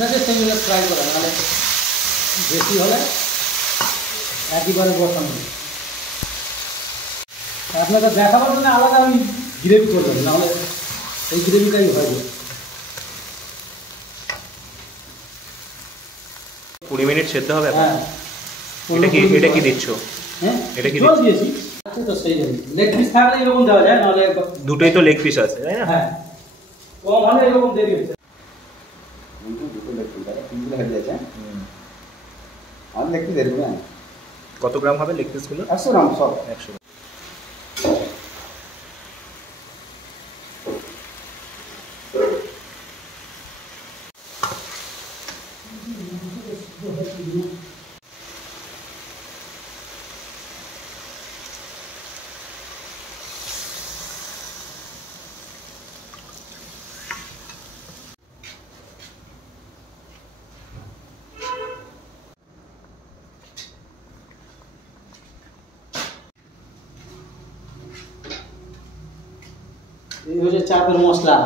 থাকে সেগুলো ফ্রাই করা, নাহলে বেশি হলে একইবারে বসানো। আপনাকে দেখাবার জন্য আলাদা আমি গ্রেভি করবেন, নাহলে এই গ্রেভিটাই হয়। 20 মিনিট সেদ্ধ হবে। হ্যাঁ, এটা কি দিচ্ছ? হ্যাঁ, এটা কি জল দিয়েছি। আচ্ছা, তো সেই জন্য লেগ পিস থাকলে এরকম দেওয়া যায়, নাহলে দুটোই তো লেগ পিস আছে, তাই না? হ্যাঁ, কম হলে এরকম দেরি হচ্ছে। দুটো লেগ পিস আছে, পিসগুলো হেভি আছে। আর লেগ পিস দেবো না। কত গ্রাম হবে লেগ পিসগুলো? 100 গ্রাম সব। 100। এই হচ্ছে চাপের মশলা।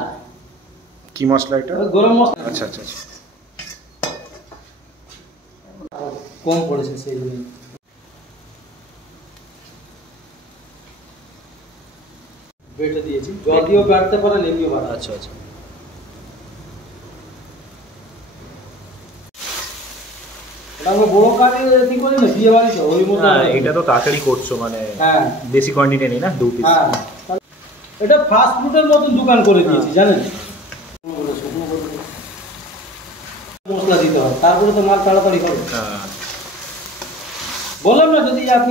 কি মশলা এটা? গরম মশলা। আচ্ছা আচ্ছা আচ্ছা। কম পড়েছে সেই জন্য। বেটে দিয়েছি, জল দিয়েও বাটতে পারেন, এমনিও বাটা। আচ্ছা আচ্ছা। এটা আমরা বড় কাঠে কি করি না, বিয়ে বাড়িতে ওই মতো। এটা তো তাড়াতাড়ি করছো, মানে হ্যাঁ, বেশি কোয়ান্টিটি নেই না, 2 পিস। হ্যাঁ, এটা ফাস্ট ফুডের মতন দোকান করে দিয়েছি, জানেন। মশলা দিতে হবে, তারপরে তো মাল তাড়াতাড়ি হবে। হ্যাঁ, বললাম না, যদি আপনি